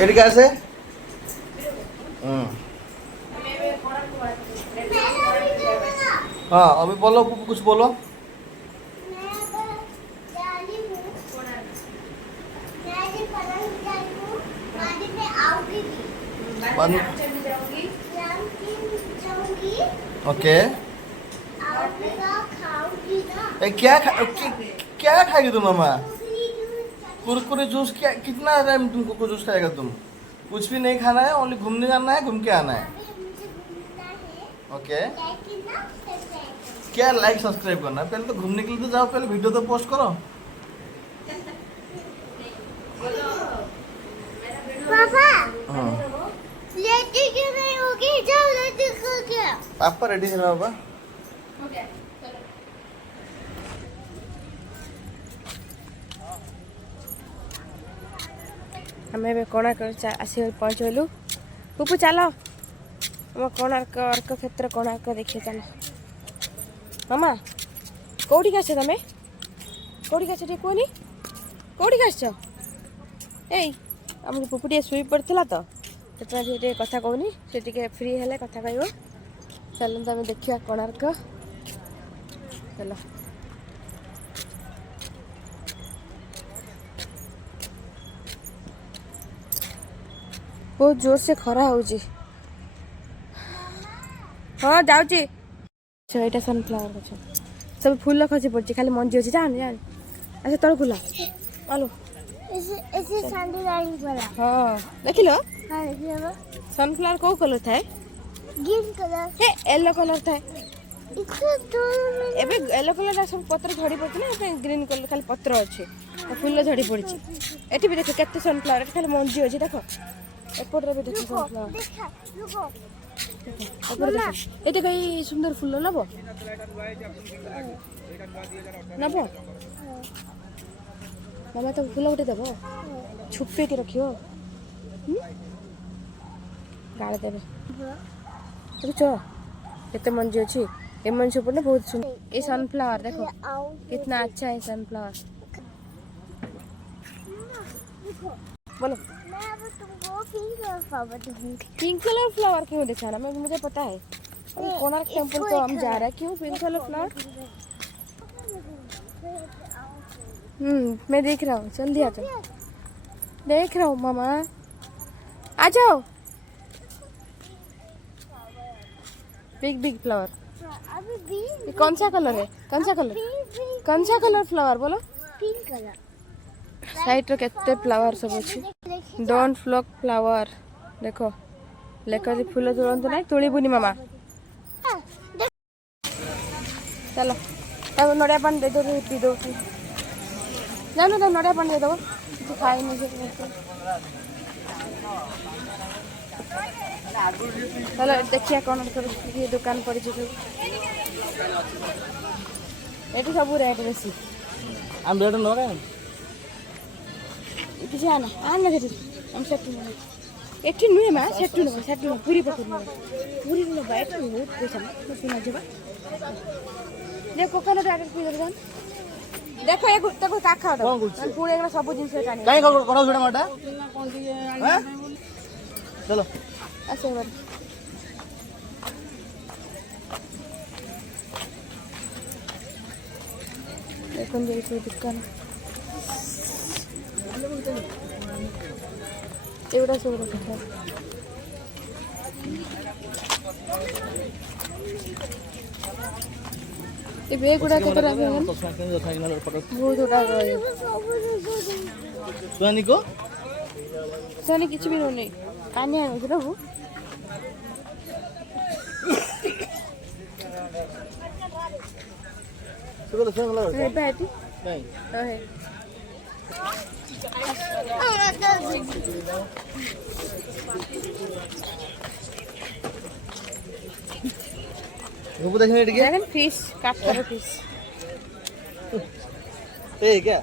AD कैसे हाँ अभी बोलो कुछ बोलो ओके क्या खाएगी तुम मामा कुरकुरे जूस क्या कितना टाइम तुमको जूस खाएगा तुम कुछ भी नहीं खाना है ओनली घूमने जाना है घूम के आना है ओके क्या लाइक सब्सक्राइब करना है पहले तो घूमने के लिए तो जाओ पहले वीडियो तो पोस्ट करो पापा हाँ लेटी क्यों नहीं होगी जाओ लेटी खा के पापा रेडी है ना पापा हमें कोणार्क आस पहुँचलु पुपु चल हम कोणार्क अर्क क्षेत्र कोणार्क देखिए चल मामा कौटी आस तुम कौटी आस कहनी कौटी आस आम पुपु टे शुई पड़ा तो से कथा कहनी से टे फ्री हेले कथा कह चलते आम देखा कोणार्क चलो बहुत जोर से खरा हो हाँ जाऊँगी यहाँ सनफ्लावर गछ सब फूल खसी पड़ी खाली मंजी अच्छी जान जान अच्छा तल फूल आलो ऐसे सांडी लाइन पड़ा हाँ देख लो हां देखिए सनफ्लावर कौ कलर थाए ग्रीन कलर हे येलो कलर थाए इको तो एबे येलो कलर सब पत्र झड़ी पड़ी ना ग्रीन कलर खाली पत्र अच्छे फूल झड़ी पड़ी एटी भी देख केते सनफ्लावर खाली मंजी अच्छी देख एपटे भी देख सनफ्लावर देखा रुको एटे कई सुंदर फूल नब नब मामा तो फूल गोटे देव छुपे के रखियो गाड़ देवे बुझ केते मंजी अच्छी ए मंजी ऊपर बहुत सुंदर ये सनफ्लावर देखो कितना अच्छा है सनफ्लावर बोलो मैं अब तुमको पिंक कलर फ्लावर क्यों दिखाना मैं मुझे पता है कोणार्क टेंपल तो हम जा रहे हैं क्यों पिंक कलर फ्लावर मैं देख रहा हूँ चल दिया तो देख रहा हूँ मामा आ जाओ बिग बिग फ्लावर ये कौन सा कलर है कौन सा कलर फ्लावर बोलो पिंक कलर साइड रो केते फ्लावर सब अच्छी डोंट फ्लॉक फ्लावर देखो लेकर फूल तुरंत नहीं तुड़बुनि मामा चलो तब नड़िया पानी दे दो पी दो जानो तो नड़िया पानी दे दो कुछ खाई नहीं चलो देखिए कौन ये दुकान पड़ी ये सब रेट बेसी आम रेट न किसी आना आना हम सेटू एठी नुहे मा सेटू पूरी पकड़ पूरी न बाय तो बहुत पैसा तो सुना जबा देखो कोकोनट वाटर पी दरन देखो ये गुट्टा को काखा दो पूरे एकरा सब जिंस टानी काई करा छोड़ा माटा हैं चलो ऐसे बार देखो ये दुकान एवढा सोडा कसा ये बेग उड़ा के तरह है बहुत उड़ा गया सुनी को सोनी किछ भी नहीं कान्या है ना वो सुनो सुनो लगा है बैठी नहीं है वो देखने टिके देखन फिश काटकर फिश ए क्या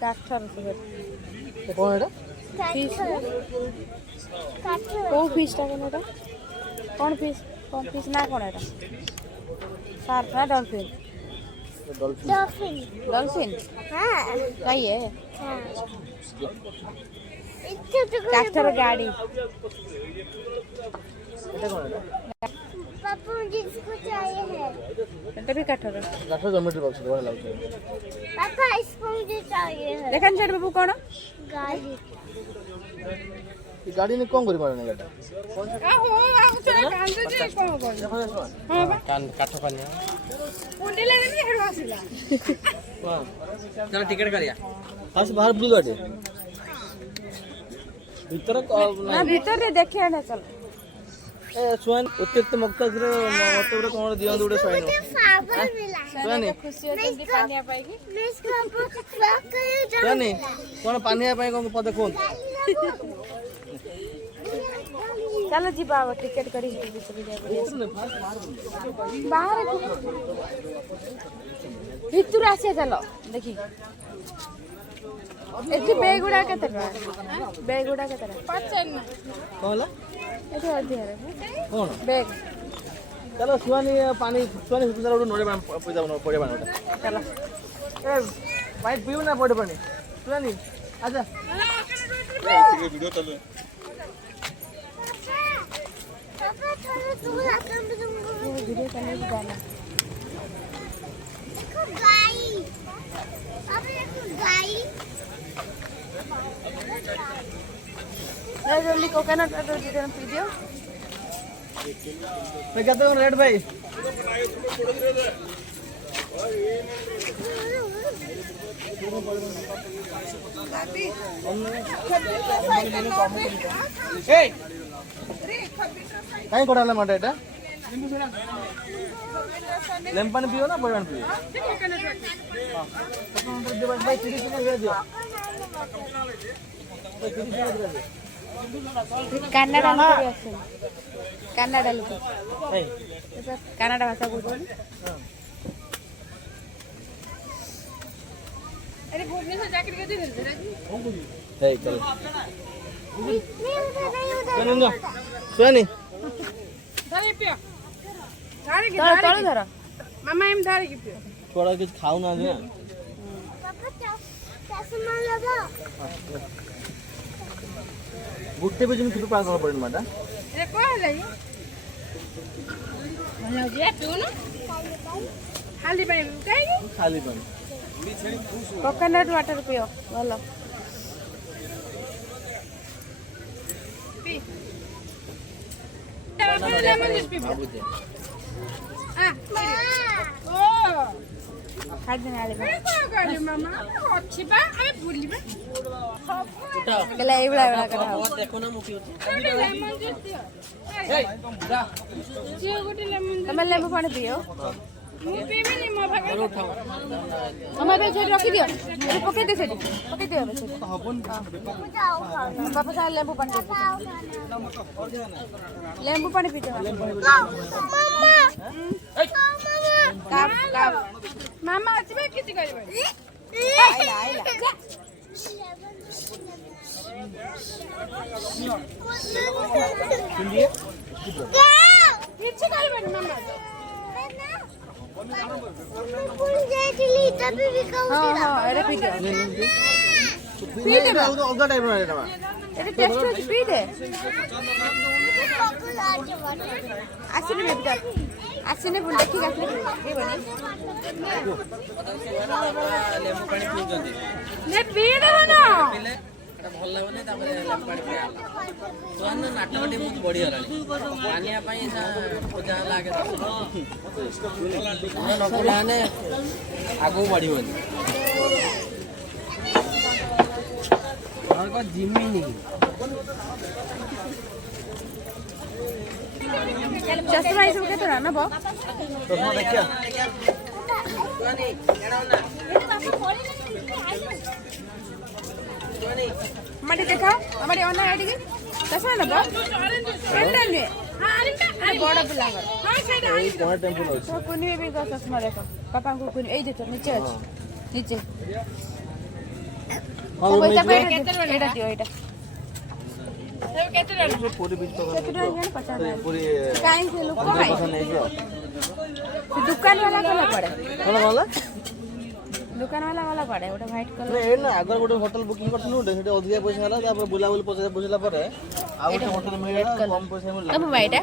काटकर कौन है फिश को फिश टा कौन फिश ना कौन है शार्क ना डॉल्फिन डॉल्फिन डॉल्फिन डॉल्फिन हाँ सही है। हाँ इतने तो काठर गाड़ी এটা কোন এটা पापा मुझे इसको चाहिए है এটা भी काठर গাঠো জমেট্রি বক্স ভালো লাগছে पापा इसको मुझे चाहिए है দেখেন সেটা বাবু কোন गाड़ी এই গাড়ি নে কোন করি পারে না এটা আহো আহো চলে কান্দে যে কোন কোন হ্যাঁ বা কান কাঠো পানিয়া কুন্ডিলে নি হেড় আসিলা हां चलो टिकट करिया बस बाहर ब्लू गाड़ी भीतर না ভিতরে দেখে আনে চল ए सुन अतिरिक्त मक्ताजर मतबरे कोन दियो दुडे सोइन मुझे फावर मिला सुनी खुशी हो जल्दी पानी पाएगी मैं इसको फ्लॉक कर सुनी कोन पानी पाए कोन पद कोन चलो जी बाबा टिकट करी चली जाए बाहर ভিতর আসে চলো দেখি এটি বেগুড়া কেতে বেগুড়া কেতে পাচ্ছেন না कोला এটি অধিক कोन বেগ चलो सुनी पानी सुनी सुंदर उडे नोडे पइजा पड़े बान ओटा চলো ए भाई पियो ना पड़े पानी सुनी आजा वीडियो चलो पापा थोड़ा दूर आकर तुमको वीडियो करने की जाना देखो गाय पापा देखो गाय ये जल्दी कोकोनट वाटर दे देना वीडियो मैं कहता हूं रेड भाई ए काई कोडाला माटे एटा लेम पानी पियो ना बड़न पियो भाई चिड़ी चिड़ी दे दियो কানাডা লোক আছে কানাডা লোক এই কানাডা ভাষা বুঝুন আরে ভুবনেশ্বর চাকরি করতে ফেলছে এই চল नहीं उधर नहीं उधर सुनी ना सुनी ধরে পিও ধরে কি ধরে ধরো মামা এম ধরে কি পিও थोड़ा कुछ खाओ ना दे पापा चश्मा लगा गुट्टे पे जिन किलो पास करना पड़े माटा रे कोई नहीं मला जे तू ना खाली पानी काई खाली पानी कोकोनट वाटर पियो बोलो पी लेमन जूस पी हां ओ खाई देना ले कौन कर मामा अच्छी बा अरे भूलिबा गला एवला एवला करा देखो ना मुखी होती लेमन जूस पियो ए जा जियो गोटे लेमन तमे लेमन पानी पियो मु पीबेनी मो भागे उठाओ हम बे छे रखी दियो ए पके दे सेठी पके दियो बे सेठी हबन जाओ पापा सा लेंबू पानी लेंबू पानी पीते मम्मा काप काप मामा आछबे किछि करबे आइला आइला सुनिए किछि करबे मामा भूल गई थी तभी भी कहूँ हां हां अरे पी दे पी दे अलग अलग टाइप ना रे এটা টেস্ট হচ্ছে পি দে আসলে বেটা আসলে বল দেখি আসলে এই বনি লেমু পানি পিউଛନ୍ତି নে পি দে না ପିଲେ ଏଟା ଭଲ ଲାଗୁନି ତାପରେ ଲେମୁ ପାଣି ପିଆ ତୁଆନ ନାଟକଟି ବହୁତ ବଢି ଗଲାଣି ପାନିଆ ପାଇଁ ପୂଜା ହେଲା ଆଗେ ନ କଲାନେ ଆଗକୁ ବଢିବନି और को जिम ही नहीं चश्मा ये सब केते ना बो चश्मा देखिया हमारे देखा हमारे ऑनलाइन आईडी के चश्मा ना बो एंडा ने हां अरे बड़ा पिलांगर हां सेटा এই কোন টেম্পল আছে तो कुनी भी का चश्मा देखो पापा को कुनी ए देखो नीचे আছে नीचे हां वो मैं पैसा पे एटा दियो एटा सब केते रे पूरी बीच पकड़ केते रे जान 50 पूरी काइन से लोग को पसंद नहीं जो दुकान वाला कला पड़े कौन बोला दुकान वाला पड़े गोटे व्हाइट ନା कलर ଏ ନା ଆଗର ଗୋଟେ ହୋଟେଲ ବୁକିଂ କରିଥିଲୁ ଗୋଟେ ସେଠି ଅଧିକା ପଇସା ହେଲା ତାପରେ ବୁଲାବୁଲି ପଇସା ବୁଝିଲା ପରେ ଆଉ ଗୋଟେ ହୋଟେଲ ମିଳିଲା କମ ପଇସା ମିଳିଲା अब बाइटा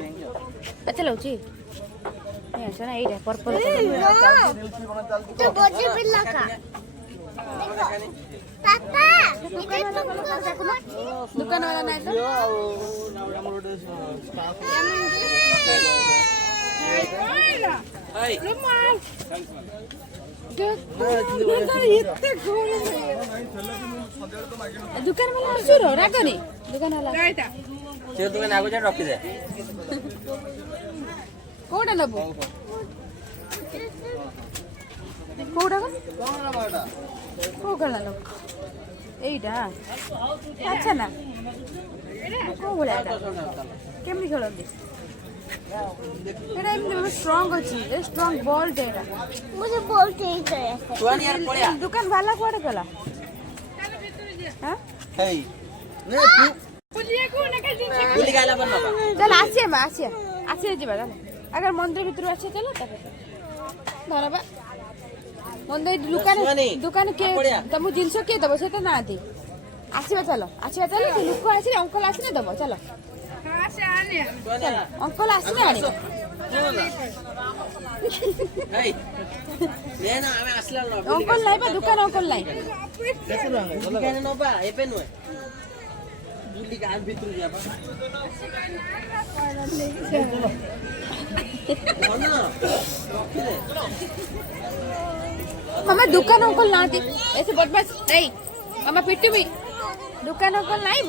अच्छा लौची ये अच्छा ना ये पर्पल तो बॉडी बिल्ला का पापा दुकान वाला नहीं तो ଆଉ ଆମର ଗୋଟେ staff दुकान वाला सुरो रागनी दुकान वाला ସେ ଦୋକାନ ଆଗୁ ଯା ରଖି ଦେ कोडा नबो कोडा को कला लो एइडा अच्छा ना को बोला केमनी खेलंदी एटा एकदम स्ट्रांग अछि स्ट्रांग बॉल देरा मुझे बॉल चाहिए ତୁଆନି यार ପଳିଆ दुकान वाला कोडा कला हां ହେଇ ନେ ତୁ ବୁଲି ଗାଇଲା ବନ ବାବା चल आसिया जीवा चल अगर मंदिर भीतर आसे चल धरबा मंदिर दुकान के तुम जिनस के दबो से ना दे आसीबा चलो से लोक आसी अंकल आसी दबो चलो अंकल आसी आनी ହେଇ ନେ ନା ଆମେ ଆସିଲା ନ अंकल लाई बा दुकान अंकल लाई ବୁଲି ନବା ଏବେ ନୁହେଁ ବୁଲି ଗାଁ ଭିତରୁ ଯିବା ଭଲ ରଖି ଦେ मामा दुकान अंकल ना दे ऐसे बदमाश नहीं मामा पिट्टू भी दुकान अंकल नहीं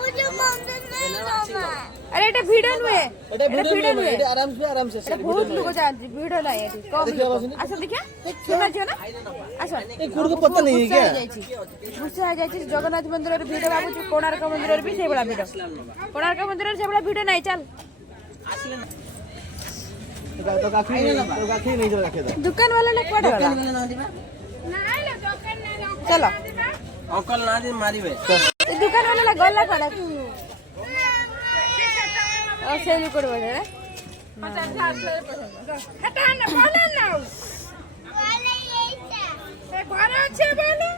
मुझे मंदिर नहीं मामा अरे एटा वीडियो नुए এটা ভিডিও নুহে এটা আরাম সে এটা বহুত লোক जाती वीडियो लाई एटी कम अच्छा देखिया सुना जो ना अच्छा ଏ କୁଡକୁ ପତା ନାହିଁ କି गुस्सा आ जाई जगन्नाथ मंदिर रे वीडियो बाबू कोणार्क मंदिर रे भी से बड़ा वीडियो कोणार्क मंदिर रे से बड़ा वीडियो नहीं चल ଆସିଲେ ନା तो काखी नहीं जो रखे दे दुकान वाला ने कोडा वाला ଦୋକାନ ନା ଦିବା चलो ଅଙ୍କଲ ନା ଦି ମାରିବେ ये दुकान वाला ने गल्ला कोडा और से लोग कोडा रे हटा ना बोला ना वाले यही था ए घर अच्छे बोलो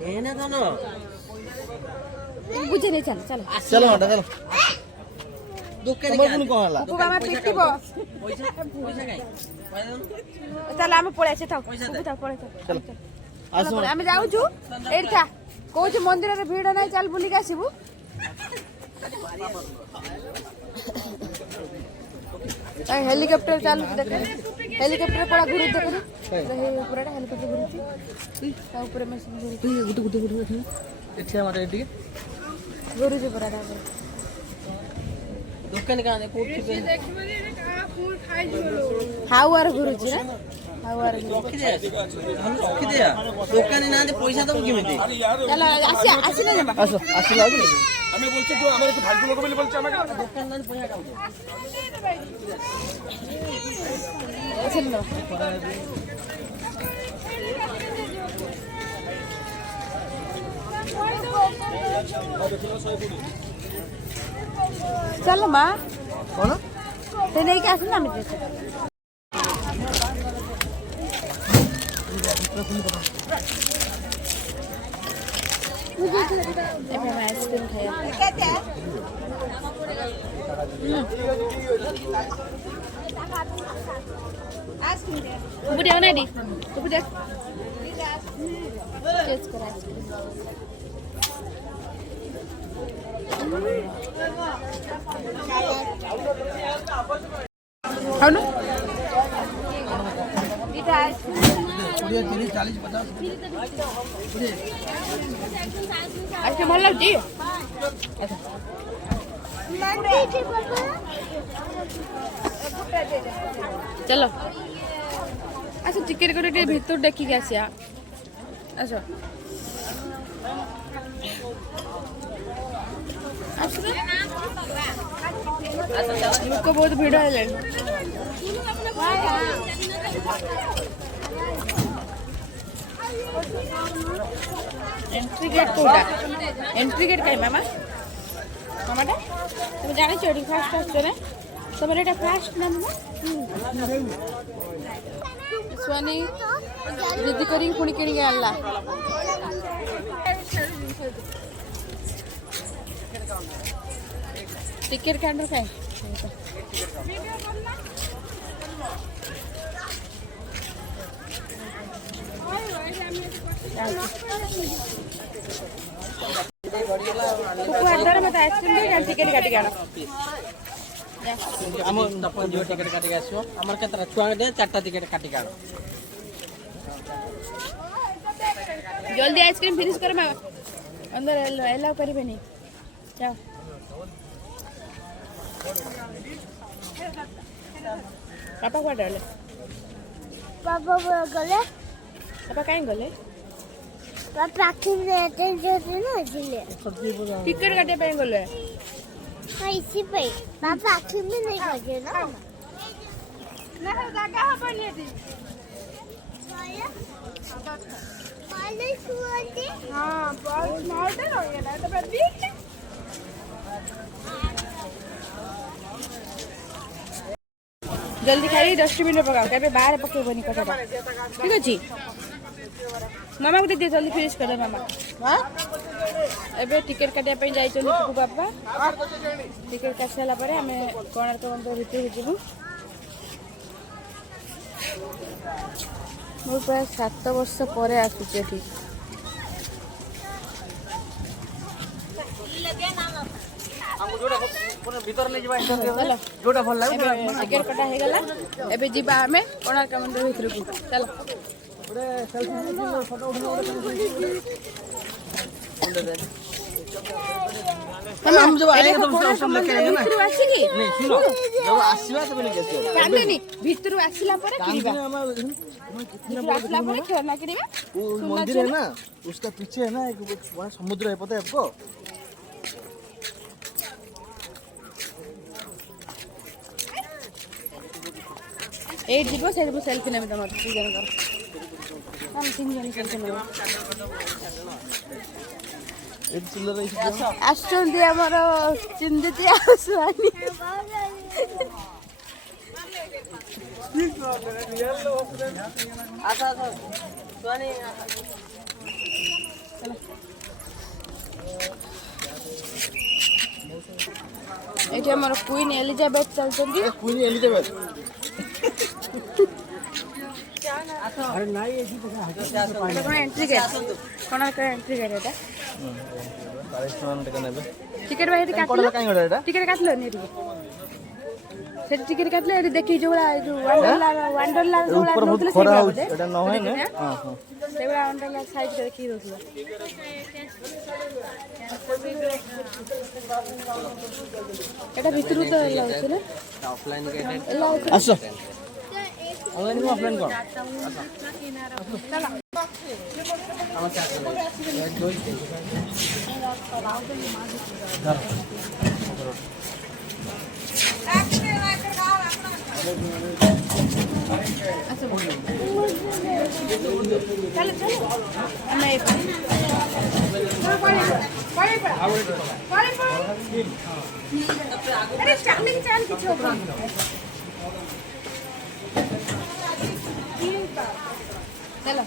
ନେ ନା ଧନ बुझे नहीं चल चलो चलो हटा चलो ଦୋକାନ तमर कोन कोन हला को मामा पिटिबो ପଇସା କାଇଁ चल आमे पळे से थाओ थाओ पळे चलो आसो आमे जाऊ छु एठी था कोछ मंदिर रे भीड़ नाही चल बुली के आसीबू हेलिकॉप्टर चालू देख हेलिकॉप्टर पड़ा घुरी देख हे ऊपर हेलिकॉप्टर घुरी ता ऊपर में घुरी एठी माटे एठी घुरी जे पड़ा ଦୋକାନ ଗାଁ କୋଉଠି ଥିବେ हावर घुरी ना हावर ରଖି ଦେ ରଖି ଦେ ଦୋକାନ ନା ଦେ ପଇସା ଦବୁ କେମିତି चलो आसी ना जमा आसो आसिला आगु আমি বলছি তো আমার একটু ফালতু লোক বলে বলছে আমাকে ଦୋକାନ ନା ପଇସା କାଉ चलो चलो माँ कोन ते नहीं क्या सुना मुझे आइसक्रीम खाया बुढ़िया बना दी तो बुढ़िया टेस्ट कर आइसक्रीम खाओ ना इधर आइसक्रीम 20 30 40 50 आइसक्रीम ଭଲ ଲାଗୁଛି मंदिर थी पापा चलो अच्छा टिकेट कर भीतर देखिक आसिया अच्छा लोक बहुत भिड़ है entry gate Kota entry gate कहीं मामा मामाटा तुम जाने चोरी फास्ट फास्ट रे तुम एटा फास्ट ना मामा स्वानी जिद्दी करी पुणी किणी आनला टिकेट काढणार काय मत आइसक्रीम टिकेट काटी आण आम तपन जो टिकेट काटी आसो हमर केतरा छुआ दे चारटा टिकेट काटी आण जल्दी आइसक्रीम फिनिश कर मैं अंदर एलाउ करिबे नहीं जाओ पापा को डरले पापा गले पापा काहे गले पापा किने जो ना जिले टिकट काटे पे गले कैसे पे पापा किने नहीं गए ना ना जागा हबनी एटी वाले सुआते हां बहुत स्मार्ट है ये ना तो बीच जल्दी खाई डस्टबिन में पकाओ क्या बाहर पकेबनी कटा ठीक अच्छे मामा को दे जल्दी फिनिश कर दे मामा हां एबे टिकट काटिया पे जाई चली पुकु बापा टिकट काट साला परे हमें कोणार्क मंदिर भीतर जीवु मोर प्राय 7 वर्ष परे आसुचे एठी हमको जोड़ा भीतर ले जबा चलो जोड़ा भल लाग टिकट कटा हे गला एबे जीबा हमें कोणार्क मंदिर भीतर को चलो ओडे सेल्फी फोटो उठा हम जब आएंगे तो उसको लेके आएंगे ना भीतर आसी की नहीं सुनो जब आसीबा तब नहीं कैसे कांदनी भीतर आसीला परे किरिबा कितना आसीला परे खेलना किरिबा वो मंदिर है ना उसका पीछे है ना एक बड़ा समुद्र है पता है आपको एट जीवो से सेल्फी नेमे तमर तीन जन कर हम तीन जन सेल्फी नेमे एक चिल्लर आश्चर्य दिया हमर चिंदिती आसुआनी आसा आसा सुआनी एठी हमर क्वीन एलिजाबेथ चलतंदी क्वीन एलिजाबेथ अरे नहीं ऐसी कोन entry gate Konark entry gate एटा टिकट बाहेर काटलो टिकट काटलो ने से टिकट काटले एठी देखि जोला जो वंडरला जोला ऊपर बहुत खरा हो एटा न है ना हां हां सेबा वंडरला साइड के देखि रोसलो एटा भितरु तो लाउछ ना ऑफलाइन गेट लाउछ आसो ऑनलाइन में ऑफलाइन कौन चलो हम क्या चलो चलो मैं अरे स्टार्टिंग चाल किछु चलो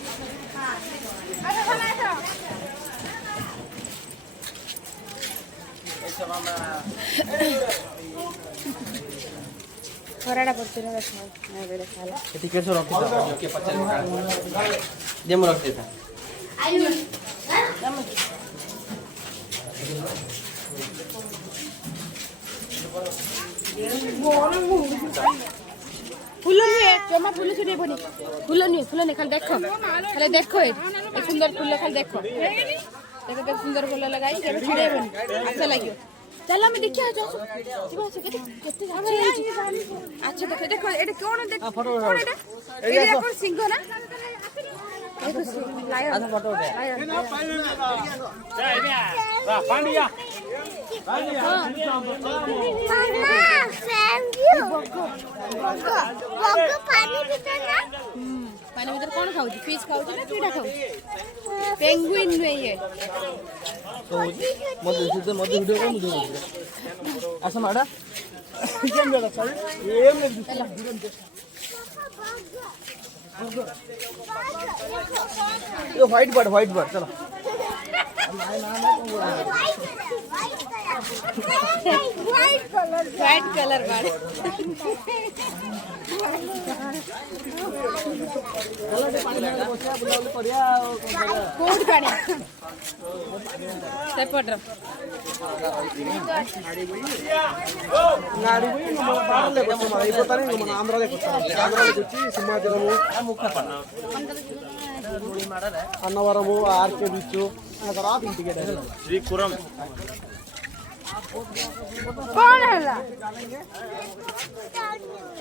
खराड़ा पड़ते ना मैं बेरे खाला टिकट से रख दो जो के 50 का दे मो रख देता फूल नहीं जमा फूल छुटे बनी फूल नहीं खाली देखो ये सुंदर फूल खाली देखो देखो केते सुंदर फूल लगाई केबे छुटे बनी अच्छा लागियो चलो मैं देखिया जाऊ जीवा से केते अच्छा देखो देखो एटा कोन देखो फोटो एटा एटा कोन सिंह ना देखो लायो आधा फोटो उठा पांडिया पानी भीतर कौन खाऊ फिश खाऊ ना कीड़ा खाऊ पेंगुइन नहीं है तो मत वीडियो को मुझे ऐसा माड़ा केम बेला सर एम ये व्हाइट बर्ड चलो व्हाइट कलर बाड़े कोड पानी सेपट गाड़ी भी बाहर ले बस हमारा ये पता नहीं मन आंध्र ले कुछ సింహాచలము అన్నవరము ఆర్కే బీచ్ ఆ తర్వాత ఇంటికి శ్రీపురం कौन है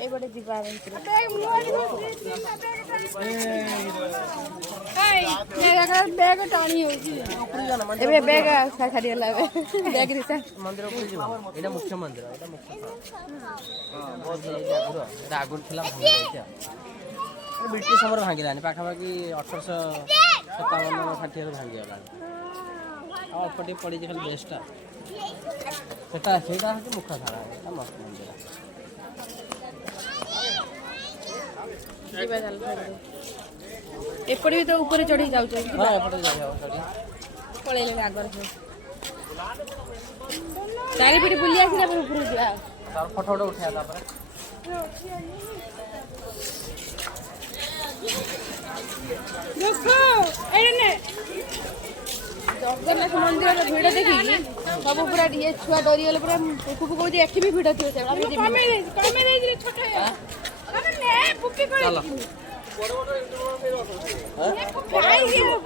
ए बड़े दीवार बैग टाणी होगी बैग खाली बैग दिशा मंदिर ऊपर जीव एटा मुख्य मंदिर बहुत आगुर थिला ब्रिटिश समर भांगिलानी पाखापाखि 1857 भांगिगला अल्पटे पड़ी खाली बेस्टा सेटा मुख्य धारा मस्त मंदिर एपटे भी तो ऊपर चढ़ी जाऊ हां एपटे जाय पळेले आगर चारि पीटी बुली आसिला ऊपर जा तार फोटो उठाया था पर देखो एने जगन्नाथ मंदिर भिड़ देखी सब पूरा ये छुआ डरीगले पूरा पुपु कहूँ एठी भी भिड़ थी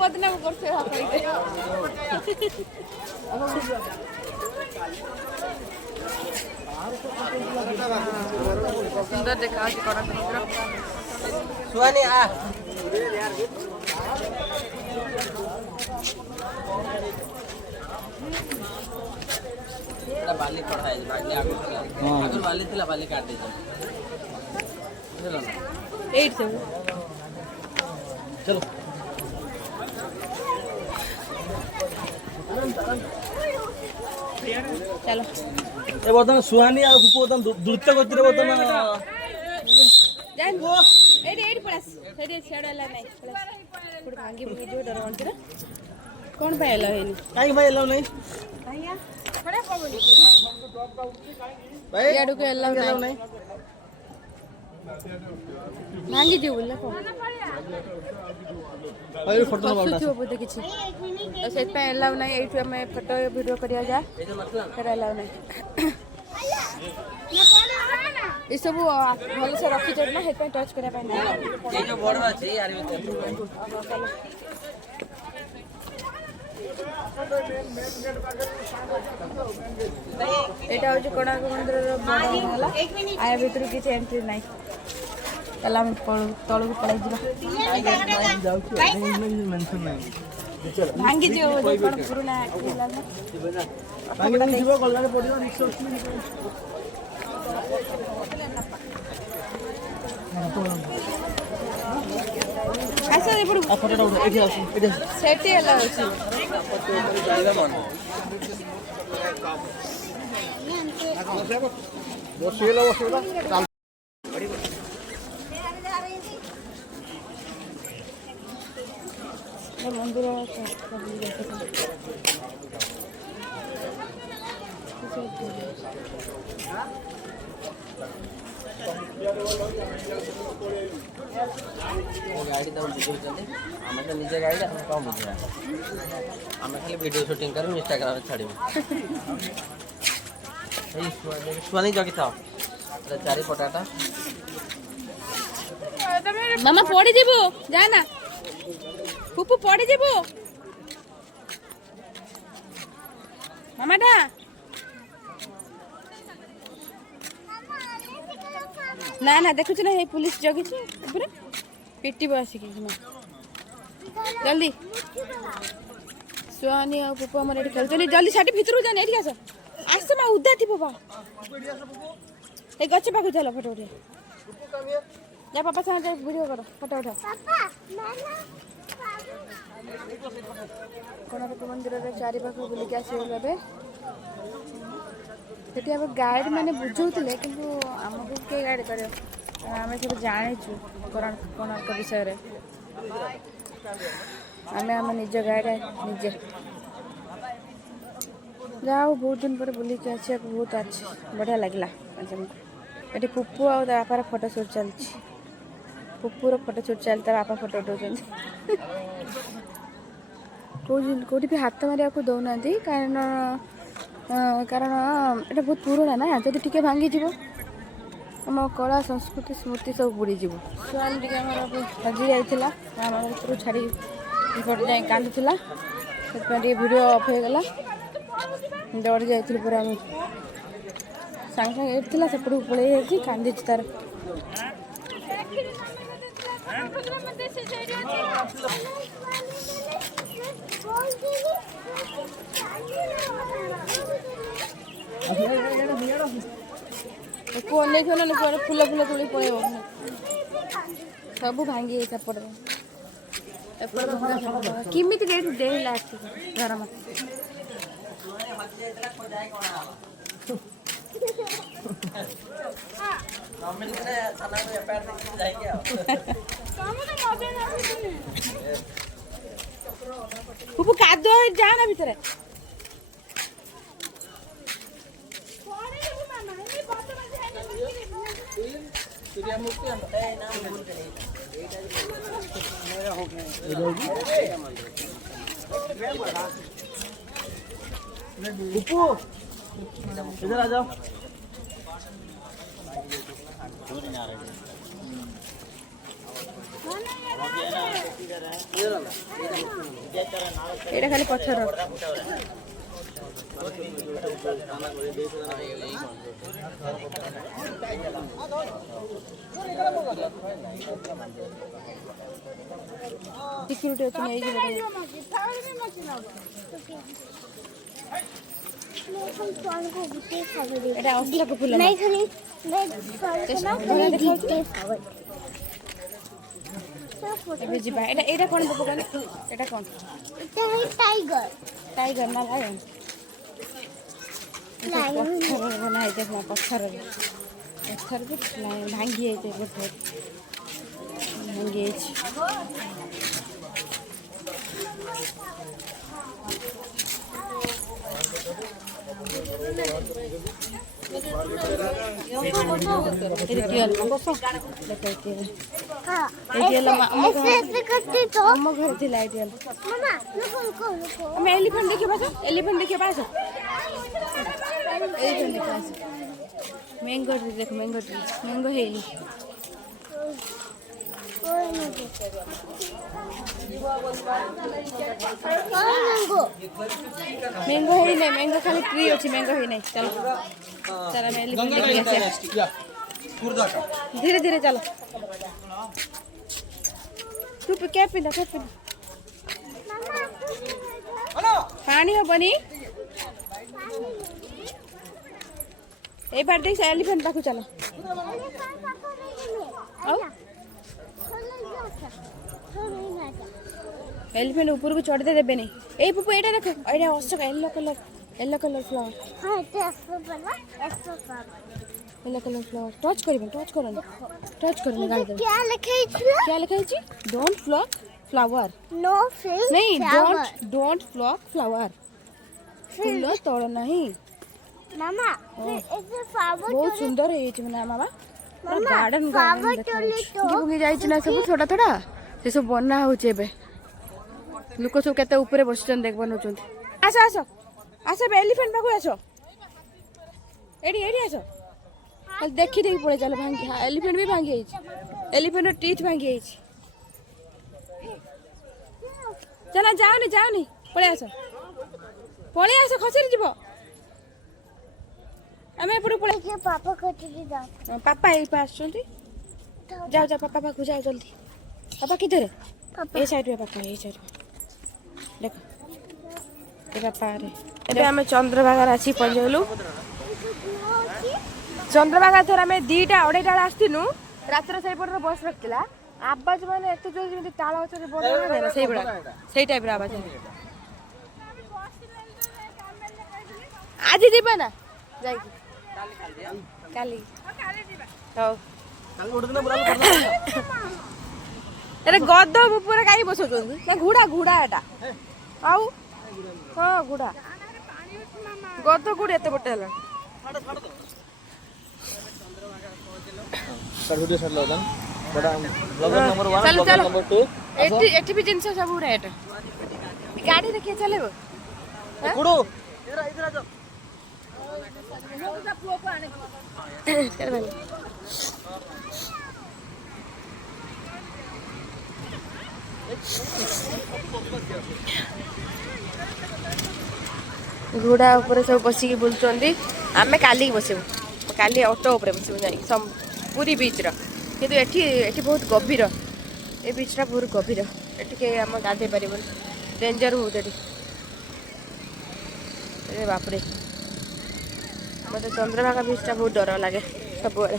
बदनाम करते सुंदर देखा सुहानी आ बाली पड़ा है बाली आगे अगर बाली थी बाली काट दीजिए चलो 8 से चलो चलो ए बर्तमान सुहानी आ बर्तमान दूरते गतिरे बर्तमान जान एडी प्लस सेडी सेडला नाही प्लस पुढे भांगी बुगी जो डर वाटते कोण पाहिलं हे काई भाई एलो नहीं भैया खडे पडली भाई याडू के एलो नाही भांगी जी बोलला कोण भाई फोटो बाबा सुथियो बोलते किछि तो सेट पे एलो नाही एठु हमें फोटो वीडियो करिया जा करे एलो नाही ये सब भल से रखी चढ़ ना हेड पे टच करे पाए ना ये जो बोर्ड अछि यार एटा हो कोणार्क मंदिर होला आया भीतर किसी एंट्री नाही कला हम तळु पळाई जिबा मेंशन नहीं भांगी जे कोण पुरुना किला ना भांगी जीव गल्लारे पडियो रिक्शा ऐसा ये पडू फोटो उठा एठी आसु एठी सेटी एला होची जाइबा मन बसिला चल मंदिर गाड़ी तो बुझे आम तो निजे गाड़ी हम कौन बुझा आम खाली वीडियो शूटिंग करूँ इंस्टाग्राम छाड़ू सुनी जगी था चारि पटाटा मामा पड़ी जीवो जा ना पुपु पड़ी जीवो मामाटा ना ना देखुच ना पुलिस जगी पिटिब आसिक जल्दी सुहानी और पुपु आम खेल जल्दी साटी भितर जाने ये आस आस मा उदा थी बा ए गच पाख चलो फोटो उठे जा पापा साथ वीडियो करो फोटो उठा कोणार्क मंदिर चारि पाख बुलिक आसबे सेठी अब गाइड मैंने बुझौले कि आमको किए गाइड कर आम सब जाचु कोणार्क विषय आम आम निज गाड़ी निजे जाओ बहुत दिन पर बुलिक आसा बहुत अच्छे बढ़िया लगला ये पुप्पू आ बापार फोटो शूट चलती पुप्पूर फोटो शूट चलता बापा फोटो उठाऊँ कौटी भी हाथ मारे को दौना कारण कारण ये बहुत पुराना ना जब टी भांगी आम कला संस्कृति स्मृति सब बुड़ीज छुआल टे हजि जाइला भर छाड़ी जाए कांदुला से वीडियो अफ हो गला दौड़ जाइए पूरा सांगे सांगे एट थी सेपट पलि कांदी तार फूल फूल तुली पड़े सब भांगी सेपट किमी डेला घर मत कादुआ जाना भितर इधर आ जाओ एटा खाली पत्थर सिक्यूरिटी अच्छी नहीं এটা অস্ট্রেলিয়া ফুল না এখানে ଏବେ ଯିବା ଏଟା ଏଇଟା କ'ଣ ଦେବ କହିଲେ ଏଟା କ'ଣ टाइगर टाइगर ना लायन पत्थर बना है देखना पत्थर पत्थर भी भांगी है गोटे भांगी एलिफेंट देखिए एलिफेंट देखिए पास मैंगो ट्री देख मैंगो ट्री मैंगो है मैंगो है नहीं मैंगो खाली ट्री अच्छी मैंगो है नहीं चलो चलो मैं एलिफेंट देखिए धीरे धीरे चलो तू क्या पीना पानी हेनी ये बार देख एलिफेंट पाखु चलो एलिफेंट ऊपर को चढ़ते देवे नहीं ए पुपु एटा देखो एटा अशोक yellow colour flower yellow colour flower touch करबे टच करने गाड़ी क्या लिखा है क्या लिखा है जी don't pluck flower no fish नहीं डोंट फ्लॉक फ्लावर फूल तोड़ नहीं मामा इसे फ्लावर बहुत सुंदर है ये ना मामा मामा गार्डन फ्लावर तोड़ले तो बुगी जाई ना सब थोड़ा थोड़ा से सब बना होचे बे लोक सब केते ऊपर बसचन देख बनउचंती आसो आसो आसो एलिफेंट पाखु आसो एडी एडी आसो कल देखी देखी पड़े चलो भांगी हाँ एलिफेंट भी भांगी है एलिफेंट टीथ भांगी है चला जाओनी पड़े आसो खसी जीव आम एपटे पड़े पापा कटी जा पापा यही पास जाओ जाओ पापा पाखु जाओ जल्दी पापा किधर है ए साइड में पापा ए साइड में देखो ये पापा रे एबे हमें चंद्रभागा आसी पहुंचलु चंद्रभागा थोड़ा आम 2टा 2:30 आसथिनु रात्र से पटर बस रखिला आवाज माने एते जो जेमि ताळ गछ रे बड़ ना सेही बड़ा सेही टाइप रे आवाज आज जीबा ना जाई काली जीबा हो କାଲି ଗୋଟେ ଦିନ ବୁଲାବୁଲି କରିଦେବା। ଏରେ ଗଦ ଉପରେ କାହିଁ ବସଉଛନ୍ତି ନା ଘୋଡ଼ା ଘୋଡ଼ା ଏଟା ଆଉ ହଁ ଘୋଡ଼ା ଗଦ କୋଉଠି ଏତେ ବଟେ ହେଲା ଭିଡ଼ିଓ ଛାଡ଼ିଲା ବର୍ତ୍ତମାନ ବड़ा ବ୍ଲଗର ନମ୍ବର 1 ଚାଲ ବ୍ଲଗର ଚାଲ ନମ୍ବର 2 ଏଠି ବି ଜିନିଷ ସବୁ ରେଟ୍ ଗାଡ଼ି ଦେଖିଏ ଚାଲିବ କୁଡୁ ଘୋଡ଼ା ଉପରେ ସବୁ ବସିକି ବୁଲୁଛନ୍ତି ଆମେ କାଲିକି ବସିବୁ କାଲି ଅଟୋ ଉପରେ ବସିବୁ ଯାଇକି ପୁରୀ ବିଚ୍ର କିନ୍ତୁ ଏଠି ବହୁତ ଗଭୀର ଏ ବିଚ୍ଟା ବହୁତ ଗଭୀର ଏଠି କେହି ଆମେ ଗାଧେଇ ପାରିବୁନି ଡେଞ୍ଜର ବହୁତ ଏଠି ବାପରେ ମୋତେ ଚନ୍ଦ୍ରଭାଗା ବିଚ୍ଟା ବହୁତ ଡର ଲାଗେ ସବୁବେଳେ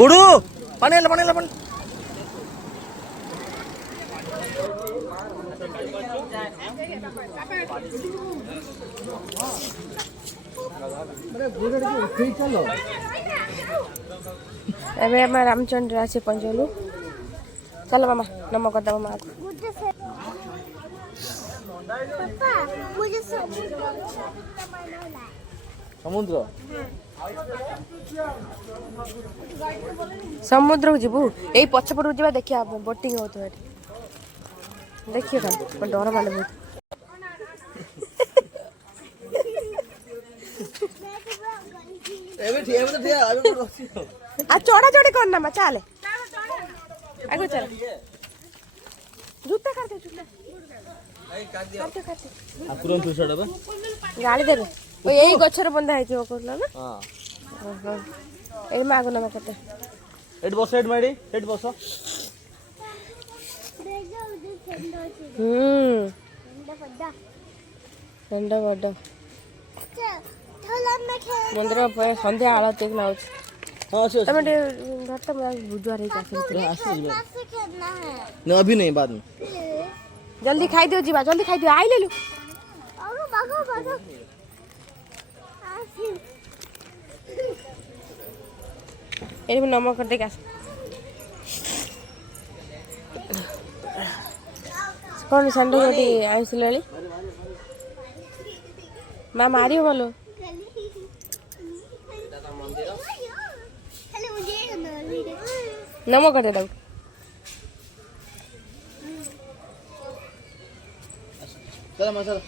କୁଡୁ ପାଣି ହେଲା ପାଣି ହେଲା ପାଣି ଏବେ ଆମେ ରାମଚଣ୍ଡୀ ଆସି ପହଞ୍ଚିଲୁ ଚାଲ ମାମା ନମ କରିଦେବ ମାଆକୁ पापा मुझे ସମୁଦ୍ର ସମୁଦ୍ରକୁ ଯିବୁ ଏଇ ପଛପଟକୁ ଯିବା ଦେଖିବା ବୋଟିଂ ହଉଥିବ ଏଠି ଦେଖିବା ଖାଲି ଡର ମାନେ ବହୁତ ଆଉ ଚଢା ଚଢି କରନା ମା ଚାଲେ ଆଗକୁ ଚାଲ ଜୁତା କାଢି ଦେ ଗାଳି ଦେବେ ଏଇ ଗଛରେ ବନ୍ଧା ହେଇଥିବ କହୁଥିଲା ନା ଏଇ ମାଗୁ ନବା କେତେ ଏଠି ବସ ଏଠି ମାଇଡି ଏଠି ବସ ଷଣ୍ଢ ବଡ ମନ୍ଦିର ସନ୍ଧ୍ୟା ଆଳତି ଲାଗୁଛି तमें घरटा बुझुआर अभी नहीं बाद में जल्दी खाई दियो जीवा जल्दी खाई दियो आई ले लू एरी में नमक कर दे गास कौन संडे जदी आइसलेली मां मारियो बोलो नमक कर दे दो चलो मसाला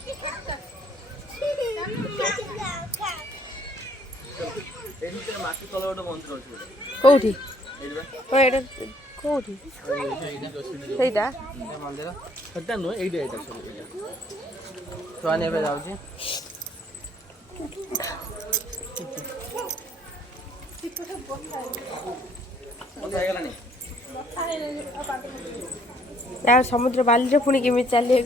माटी तले गोटे मंदिर अछि कोठी एटा कोठी सेटा मंदिर सेटा नो एइडा एटा छुआने पे जाउची यार समुद्र बाली रे पुणी केमी चले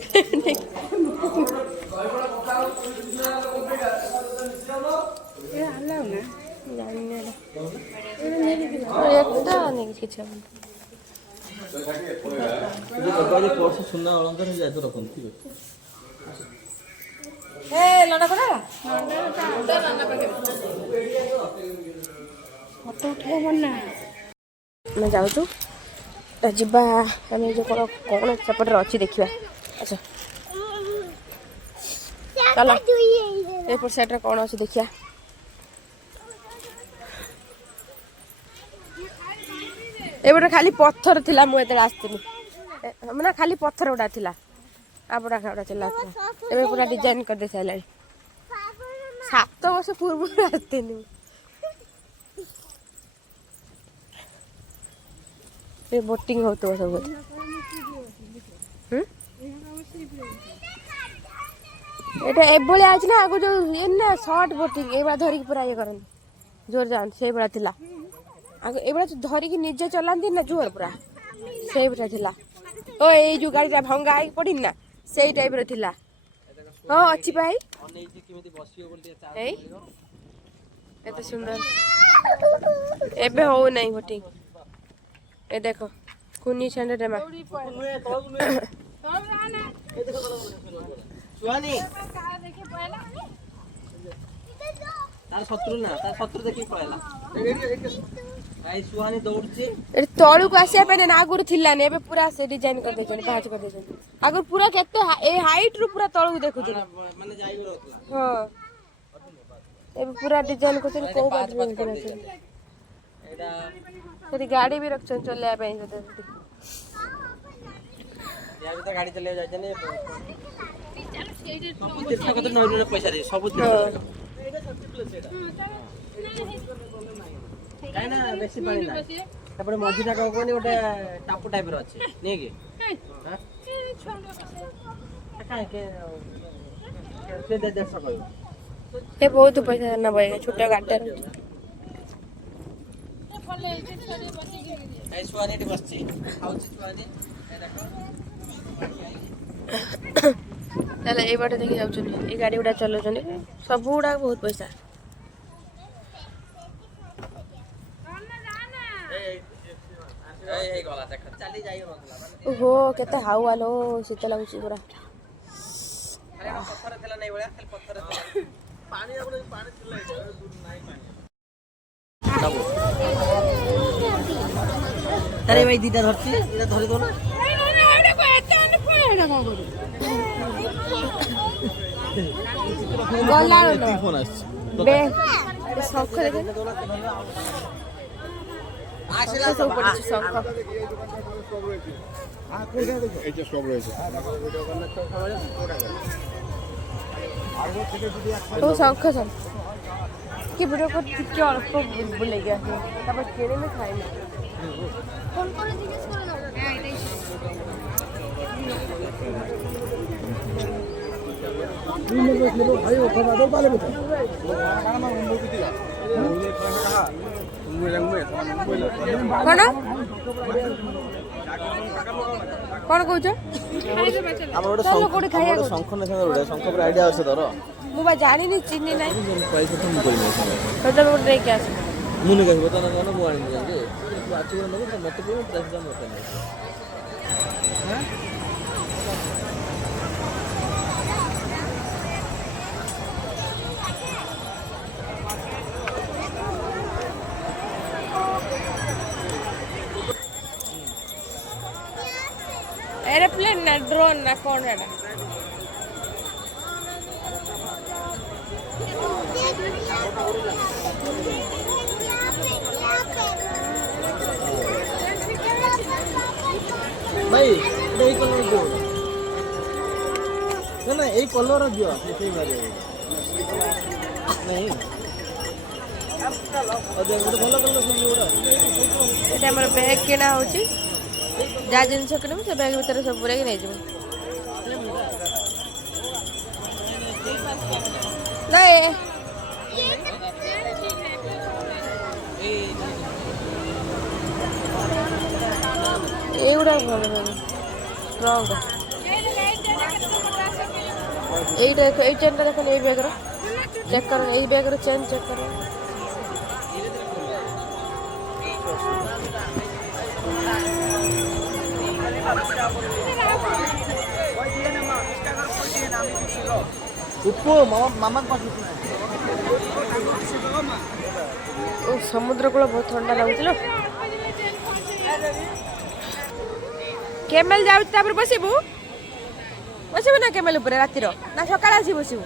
सुना अलंकार जाए तो रखन ठीक ए लडा करा फोटो उठे बना मैं जाऊ तू ଯିବା ଆମେ ଯୋଉ କଣ ସେପଟରେ ଅଛି ଦେଖିବା ଆଚ୍ଛା ଚାଲ ଏପଟ ସାଇଡରେ କଣ ଅଛି ଦେଖିବା ଏପଟେ ଖାଲି ପଥର ଥିଲା ମୁଁ ଏତେ ଆସିଥିଲି ମାନେ ଖାଲି ପଥର ଗୁଡା ଥିଲା आपड़ा खावड़ा चला एबे पूरा डिजाइन कर दे साइला 7 वर्ष पूर्व आते नु ये बोटिंग होतो सब এটা এবলে আছে না আগো जो ये ना शॉर्ट बोटिंग एबा धरी पूरा ये करन जोर जान से बड़ा थिला आगो एबा धरी की निजे चलांती ना जोर पूरा से बड़ा थिला ओ ए जो गाड़ीटा भंगा आई पड़ी ना सेई टाइप रो थिला हां अच्छी भाई ଅନେଇଛି କେମିତି ବସିବ ବୋଲି ଟିକେ ଚାର୍ଜ ଏଇ ଏତେ ସୁନ୍ଦର ଏବେ ହଉ ନାହିଁ ବୋଟିଂ ଏ ଦେଖ କୁନି ଛାଣ୍ଡ ରେ ମା ସୁହାନି ତାର ଶତ୍ରୁ ନା ତାର ଶତ୍ରୁ ଦେଖିକି ପଳେଇଲା ଭାଇ ସୁହାନି ଦୌଡୁଛି ଏଠି ତଳକୁ ଆସିବା ପାଇଁ ନା ଆଗରୁ ଥିଲାନି ଏବେ ପୁରା ସେ ଡିଜାଇନ କରି ଦେଇଛନ୍ତି ପାହାଚ କରି ଦେଇଛନ୍ତି ଆଗରୁ ପୁରା କେତେ ଏ ହାଇଟ ରୁ ପୁରା ତଳକୁ ଦେଖୁଥିଲି ମାନେ ଯାଇ ରହୁଥିଲା ହଁ ଏବେ ପୁରା ଡିଜାଇନ କରୁଛନ୍ତି କୋଉ ବାଟ ରେ ଏଇଟା ସେଠି ଗାଡି ବି ରଖିଛନ୍ତି ଚଲେଇବା ପାଇଁ ସେଠି ୟା ଭିତରେ ଗାଡି ଚଲେଇବା ଯାଇଛନ୍ତି ସବୁ ତୀର୍ଥ କଥା ନଈରେ ପଇସା ଦେଇ ସବୁ କାଇଁ ନା ବେଶୀ ପାଣି ନାହିଁ ତାପରେ ମଝିଟା କଣ କୁହନି ଗୋଟେ ଟାପୁ ଟାଇପ ର ଅଛି ନାଇଁ କି କାଇଁ ସେ ଦେଶ କହିବ ଏ ବହୁତ ପଇସା ନବ ଛୋଟ ଗାଡିଟା এই সুহানি এটি বসছি খাଉଛି সুহানি এই দেখো ତାହେଲେ ଏଇ ବାଟେ ଦେଖି ଯାଉଛନ୍ତି ଏଇ ଗାଡି ଗୁଡା ଚଲାଉଛନ୍ତି ସବୁ ଗୁଡାକ ବହୁତ ପଇସା এই গলা দেখো চালি যাই নଥିଲା ଓହୋ କେତେ ହାୱା ଲୋ ଶୀତ ଲାଗୁଛି ପୁରା ଆରେ ପଥର ଥିଲା ନାଇଁ ଭଳିଆ ଖାଲି ପଥର ଥିଲା ପାଣି ଆପଣ ପାଣି ଥିଲା ନାଇଁ ପାଣି আরে ভাই দুইটা ধরছি এটা ধরে দাও না গলা ফোন আসছে বে শঙ্খ দেখে ସବୁ ପଡିଛି ଶଙ୍ଖ এইটা সব রয়েছে ସବୁ ଶଙ୍ଖ ସବୁ କି ଭିଡ଼ିଓ କରି ଟିକେ ଅଳ୍ପ ବୁଲେଇକି ଆସିବ ତାପରେ କିଣିଲେ ଖାଇଲେ কোন কোন জিনিস করে দাও କଣ କଣ କହୁଛ ଆମର ଗୋଟେ ଚାଲ କୋଉଠି ଖାଇବାକୁ ଶଙ୍ଖ ନେଖା ଗୋଟେ ଶଙ୍ଖ ଉପରେ ଆଇଡିଆ ଅଛି ତୋର ମୁଁ ବା ଜାଣିନି ଚିନି ନାହିଁ ପଇସା ତ ମୁଁ କରିନି ତମେ ଗୋଟେ ନେଇକି ଆସ ମୁଁ ନେଇ ଆସିବ ତ ନା ମୁଁ ଆଣିବି ଯାଇକି ତୁ ଆଜି ନେବୁ ତ ମତେ କହିବ ପ୍ରାଇସ୍ ଦାମ ମତେ ନେଇ एरोप्लेन ना ड्रोन ना कौन है भाई এই কলর দিও না না এই কলর দিও সেই মারে नहीं अदे ଗୋଟେ ଭଲ କଲର ସୁନି ଗୋଡା এটা আমার ব্যাগ কিনা হচ্ছে যা জিনিস কিনবো সে ব্যাগ ভিতরে সব পুরাই নেই যাবো নাই এইগুলা ভালো ভালো স্ট্রং এইটা দেখো এই চেনটা দেখুন এই ব্যাগর চেক করো এই ব্যাগর চেন চেক করো ಉಪ್ಪು ಮಾಮನ ಪಾಸ್ ଓ ସମୁଦ୍ର କୂଳ ବହୁତ ଥଣ୍ଡା ଲାଗୁଥିଲା କେମେଲ ଯାଉଛି ତାପରେ ବସିବୁ ବସିବୁ ନା କେମେଲ ଉପରେ ରାତିର ନା ସକାଳେ ଆସି ବସିବୁ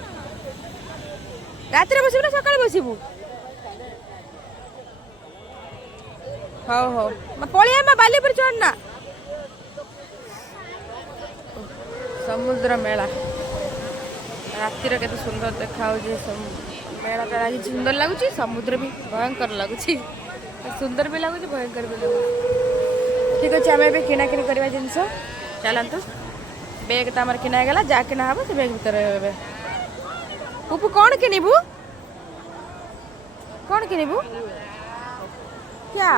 ରାତିରେ ବସିବୁ ନା ସକାଳେ ବସିବୁ ହଉ ହଉ ପଳେଇବା ମା ବାଲି ଉପରେ ଚଢ ନା समुद्र मेला रातिर के सुंदर देखा मेला लगी सुंदर लगुच समुद्र भी भयंकर लगुच सुंदर भी लगुच भयंकर भी लगुच ठीक अच्छे आम ए किणाकिणी करवा जिनस चलतु बैग तो आम किणागला जहाँ किना हम से बैग भर उपु कौन किनबू कौन किनबू क्या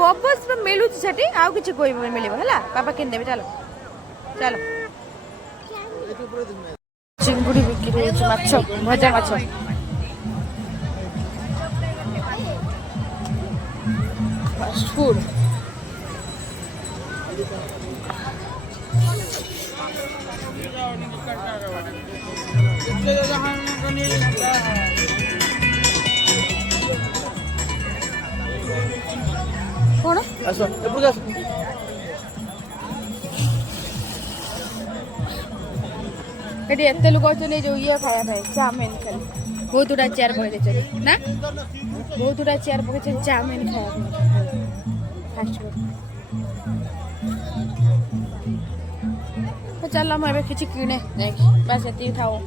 बबस मिलूँ से आउ कि मिल पापा किनदेवी चलो चलो चिंगुड़ी बिक्री माछ भजा माछ फास्ट फूड कौन आसो एपड़ आसो ये एत लोक अच्छे जो ये खाया चाउमिन खाली बहुत गुड़ा चेयर पकड़े ना बहुत गुड़ा चेयर पकड़े चाउमिन खाया फास्ट फूड चल मुझे किसी किणे बस ये खाऊ